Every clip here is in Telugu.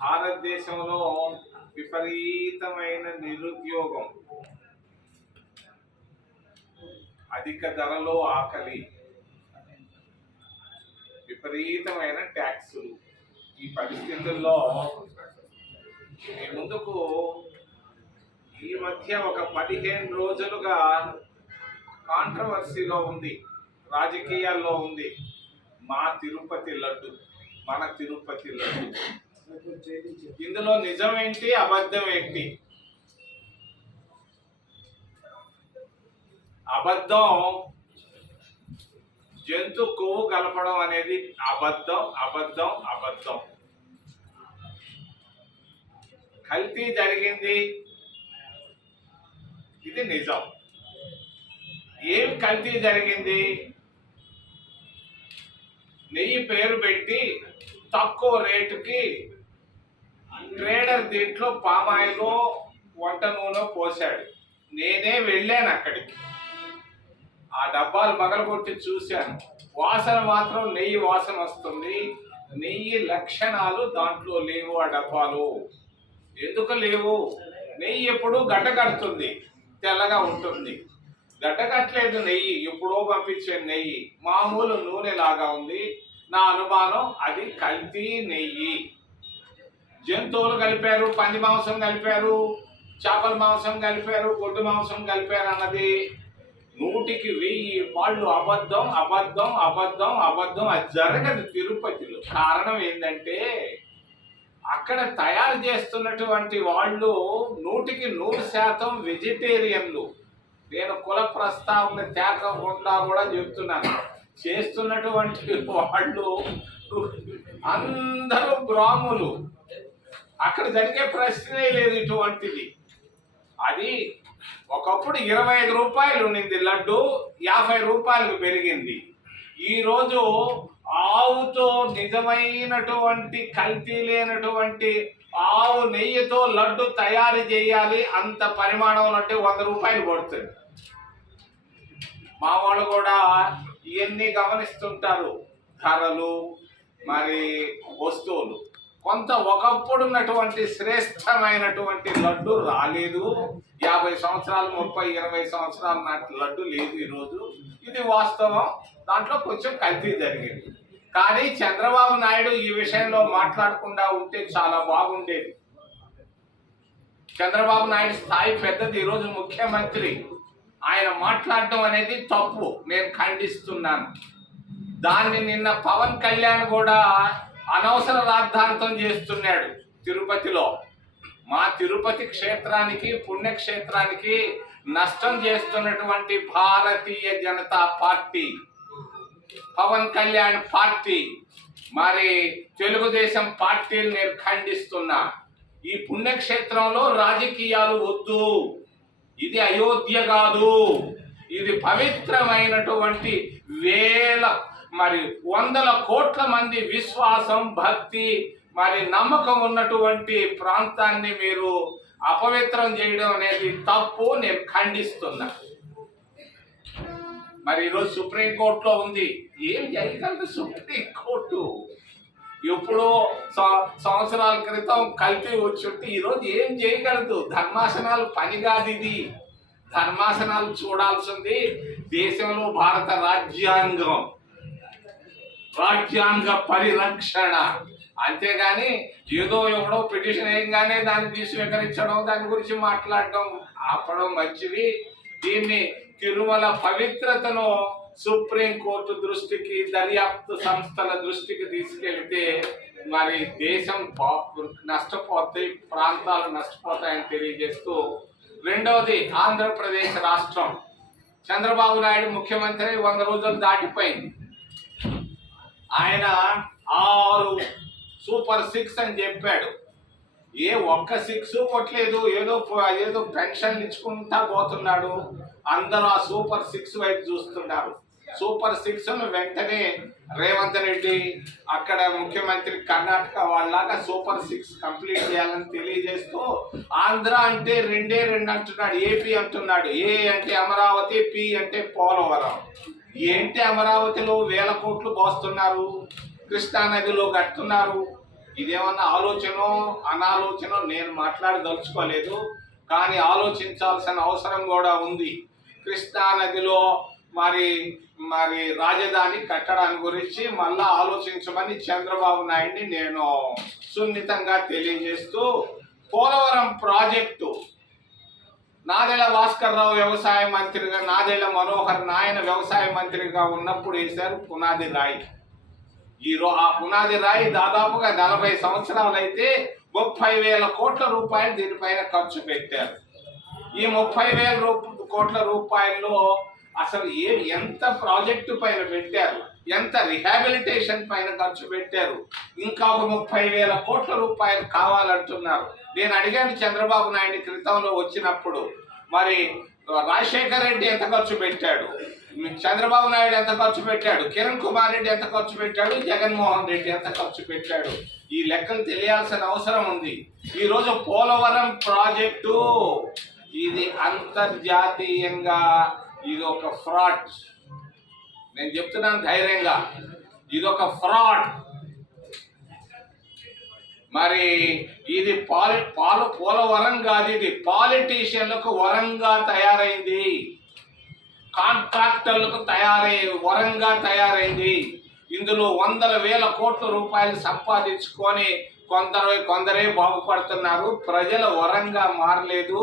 భారతదేశంలో విపరీతమైన నిరుద్యోగం, అధిక ధరలో ఆకలి, విపరీతమైన ట్యాక్సులు. ఈ పరిస్థితుల్లో మీ ముందుకు ఈ మధ్య ఒక 15 రోజులుగా కాంట్రవర్సీలో ఉంది, రాజకీయాల్లో ఉంది. మా తిరుపతి లడ్డు, మన తిరుపతి లడ్డు. ఇందులో నిజమేంటి, అబద్ధం ఏంటి? అబద్ధం, జంతు కొవ్వు కలపడం అనేది అబద్ధం, అబద్ధం, అబద్ధం. కల్తీ జరిగింది, ఇది నిజం. ఏం కల్తీ జరిగింది? నెయ్యి పేరు పెట్టి తక్కువ రేటుకి ట్రేడర్ దీంట్లో పామాయిలో వంట నూనె పోసాడు. నేనే వెళ్ళాను అక్కడికి, ఆ డబ్బాలు పగలగొట్టి చూశాను. వాసన మాత్రం నెయ్యి వాసన వస్తుంది. నెయ్యి లక్షణాలు దాంట్లో లేవు. ఆ డబ్బాలు ఎందుకు లేవు? నెయ్యి ఎప్పుడు గడ్డ కడుతుంది, తెల్లగా ఉంటుంది. గడ్డ కట్టలేదు నెయ్యి, ఎప్పుడో పంపించే నెయ్యి మామూలు నూనె లాగా ఉంది. నా అనుమానం అది కల్తీ నెయ్యి. జంతువులు కలిపారు, పంది మాంసం కలిపారు, చేపల మాంసం కలిపారు, గొడ్డు మాంసం కలిపారు అన్నది 100కి 1000 వాళ్ళు అబద్ధం, అబద్ధం, అబద్ధం, అబద్ధం. అది జరగదు తిరుపతిలో. కారణం ఏంటంటే అక్కడ తయారు చేస్తున్నటువంటి వాళ్ళు 100కి 100% వెజిటేరియన్లు. నేను కుల ప్రస్తావన తేకుండా కూడా చెప్తున్నాను. చేస్తున్నటువంటి వాళ్ళు అందరూ బ్రాహ్మణులు. అక్కడ జరిగే ప్రశ్నే లేదు ఇటువంటిది. అది ఒకప్పుడు 25 రూపాయలు ఉండింది లడ్డు, 50 రూపాయలకు పెరిగింది. ఈరోజు ఆవుతో నిజమైనటువంటి కల్తీ లేనటువంటి ఆవు నెయ్యితో లడ్డు తయారు చేయాలి. అంత పరిమాణం అంటే 100 రూపాయలు పడుతుంది. మా వాళ్ళు కూడా ఇవన్నీ గమనిస్తుంటారు, ధరలు, మరి వస్తువులు. కొంత ఒకప్పుడు ఉన్నటువంటి శ్రేష్టమైనటువంటి లడ్డు రాలేదు. 50 సంవత్సరాలు, 30, 20 సంవత్సరాల నాటి లడ్డు లేదు ఈరోజు. ఇది వాస్తవం. దాంట్లో కొంచెం కల్తీ జరిగింది. కానీ చంద్రబాబు నాయుడు ఈ విషయంలో మాట్లాడకుండా ఉంటే చాలా బాగుండేది. చంద్రబాబు నాయుడు స్థాయి పెద్దది, ఈరోజు ముఖ్యమంత్రి. ఆయన మాట్లాడటం అనేది తప్పు, నేను ఖండిస్తున్నాను. దాన్ని నిన్న పవన్ కళ్యాణ్ కూడా అనవసర రాద్ధాంతం చేస్తున్నాడు తిరుపతిలో. మా తిరుపతి క్షేత్రానికి, పుణ్యక్షేత్రానికి నష్టం చేస్తున్నటువంటి భారతీయ జనతా పార్టీ, పవన్ కళ్యాణ్ పార్టీ, మరి తెలుగుదేశం పార్టీని నేను ఖండిస్తున్నా. ఈ పుణ్యక్షేత్రంలో రాజకీయాలు వద్దు. ఇది అయోధ్య కాదు, ఇది పవిత్రమైనటువంటి మరి 100 కోట్ల మంది విశ్వాసం, భక్తి, మరి నమ్మకం ఉన్నటువంటి ప్రాంతాన్ని మీరు అపవిత్రం చేయడం అనేది తప్పు, నేను ఖండిస్తున్నా. మరి ఈరోజు సుప్రీంకోర్టులో ఉంది. ఏం చేయగలదు సుప్రీంకోర్టు? ఎప్పుడో సంవత్సరాల క్రితం కల్తీ వచ్చుంటే ఈరోజు ఏం చేయగలదు? ధర్మాసనాలు పని కాదు ఇది. ధర్మాసనాలు చూడాల్సింది దేశంలో భారత రాజ్యాంగ పరిరక్షణ. అంతేగాని ఏదో ఎవడో పిటిషన్ వేయగానే దాన్ని స్వీకరించడం, దాని గురించి మాట్లాడడం ఆపడం మంచిది. దీన్ని తిరుమల పవిత్రతను సుప్రీంకోర్టు దృష్టికి, దర్యాప్తు సంస్థల దృష్టికి తీసుకెళ్తే మరి దేశం నష్టపోతాయి, ప్రాంతాలు నష్టపోతాయని తెలియజేస్తూ, రెండవది ఆంధ్రప్రదేశ్ రాష్ట్రం. చంద్రబాబు నాయుడు ముఖ్యమంత్రి 100 రోజులు దాటిపోయింది. ఆయన 6 సూపర్ 6 అని చెప్పాడు. ఏ ఒక్క 6 కొట్టలేదు. ఏదో పెన్షన్ ఇచ్చుకుంటా పోతున్నాడు. అందరూ ఆ సూపర్ 6 వైపు చూస్తున్నారు. సూపర్ 6ను వెంటనే రేవంత్ రెడ్డి అక్కడ ముఖ్యమంత్రి కర్ణాటక వాళ్ళలాగా సూపర్ 6 కంప్లీట్ చేయాలని తెలియజేస్తూ, ఆంధ్ర అంటే 2 అంటున్నాడు, ఏపీ అంటున్నాడు. ఏ అంటే అమరావతి, పి అంటే పోలవరం. ఏంటి అమరావతిలో 1000 కోట్లు పోస్తున్నారు, కృష్ణానదిలో కడుతున్నారు. ఇదేమన్నా ఆలోచన అనాలోచన నేను మాట్లాడదలుచుకోలేదు, కానీ ఆలోచించాల్సిన అవసరం కూడా ఉంది. కృష్ణా నదిలో మరి మరి రాజధాని కట్టడాన్ని గురించి మళ్ళా ఆలోచించమని చంద్రబాబు నాయుడిని నేను సున్నితంగా తెలియజేస్తూ, పోలవరం ప్రాజెక్టు నాదెళ్ల భాస్కర్ రావు వ్యవసాయ మంత్రిగా, నాదెళ్ల మనోహర్ నాయన వ్యవసాయ మంత్రిగా ఉన్నప్పుడు వేశారు పునాది రాయి. ఆ పునాది రాయి దాదాపుగా 40 సంవత్సరాలైతే 30,000 కోట్ల రూపాయలు దీనిపైన ఖర్చు పెట్టారు. ఈ 30,000 కోట్ల రూపాయల్లో అసలు ఎంత ప్రాజెక్టు పైన పెట్టారు, ఎంత రిహాబిలిటేషన్ పైన ఖర్చు పెట్టారు, ఇంకా ఒక 30,000 కోట్ల రూపాయలు కావాలంటున్నారు. నేను అడిగాను చంద్రబాబు నాయుడు క్రితంలో వచ్చినప్పుడు, మరి రాజశేఖర్ రెడ్డి ఎంత ఖర్చు పెట్టాడు, చంద్రబాబు నాయుడు ఎంత ఖర్చు పెట్టాడు, కిరణ్ కుమార్ రెడ్డి ఎంత ఖర్చు పెట్టాడు, జగన్మోహన్ రెడ్డి ఎంత ఖర్చు పెట్టాడు, ఈ లెక్కలు తెలియాల్సిన అవసరం ఉంది. ఈరోజు పోలవరం ప్రాజెక్టు ఇది అంతర్జాతీయంగా ఇది ఒక ఫ్రాడ్. నేను చెప్తున్నాను ధైర్యంగా, ఇది ఒక ఫ్రాడ్. మరి ఇది పోలవరం కాదు, ఇది పాలిటీషియన్లకు వరంగా తయారైంది, కాంట్రాక్టర్లకు వరంగా తయారైంది. ఇందులో 100,000 కోట్ల రూపాయలు సంపాదించుకొని కొందరే బాగుపడుతున్నారు, ప్రజల వరంగా మారలేదు.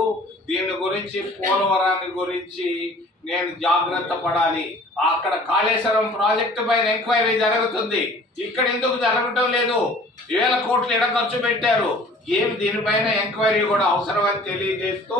దీని గురించి, పోలవరాన్ని గురించి నేను జాగ్రత్త పడాలి. అక్కడ కాళేశ్వరం ప్రాజెక్టు పైన ఎంక్వైరీ జరుగుతుంది, ఇక్కడ ఎందుకు జరగటం లేదు? 1,000 కోట్లు ఎడ ఖర్చు పెట్టారు, దీనిపైన ఎంక్వైరీ కూడా అవసరం అని తెలియజేస్తూ